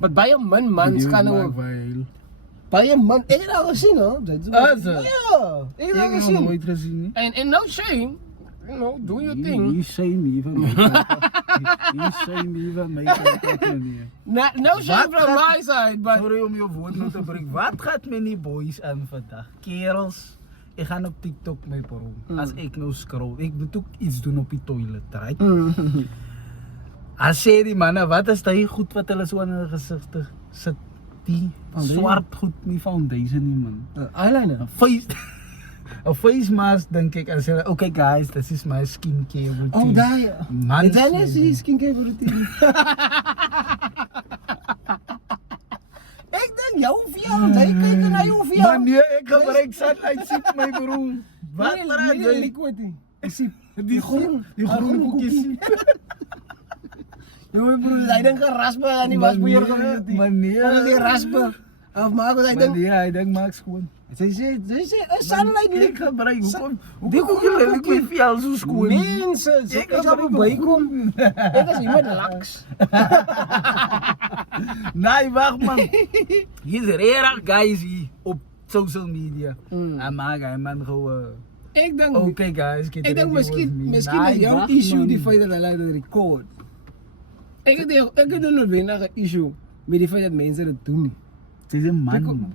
Maar baie min mans gaan nou baie man, ek het al gesien hoor. Ja, ek het al gesien. Nooit gezien nie. And no shame, you know, do your thing. Hier shame hier van my kant. Hier shame hier van my kant meneer. No shame from my side, but Sorry om jou woord nou te breek. Wat gaat met die boys aan vandag? Kerels, ek gaan op TikTok my bro. As ek nou scroll, ek moet ook iets doen op die toilet, right? As sê die manne, wat is daai goed wat hulle so aan hulle gesigte sit? Die swart goed, nie foundation nie man. eyeliner. Een face mask denk ik en zeggen, okay guys, this is my skincare routine. Oh, daar. Man, Dan is die skincare routine. Ik denk, jou vier, jij kijkt naar jou vier. Maar nee, ik gebruik sunlight sip my broer. Wat praat die jy? liquid nie. Die groen koekies. Jou broer, hy dink raspa aan die wasboeier geweet nie. Maar nee. Wat is die raspa? Of maak wat hy Maar dink. nee, hy dink maak skoon. Sy sê, sunlight Ik liquid. gebruik, Die hoekom jy ek my vel so skoon? Mense, ek is op 'n bykom. Ek is iemand laks. Nee, wacht man. Hier's rare guys hier op social media. En maak hy man gewoon. Ek dink Okay guys, get Ek dink miskien is jou issue die feit dat hulle dit record. Ek het 'n noodwendige issue met die feit dat mense dit doen nie. Dis 'n man.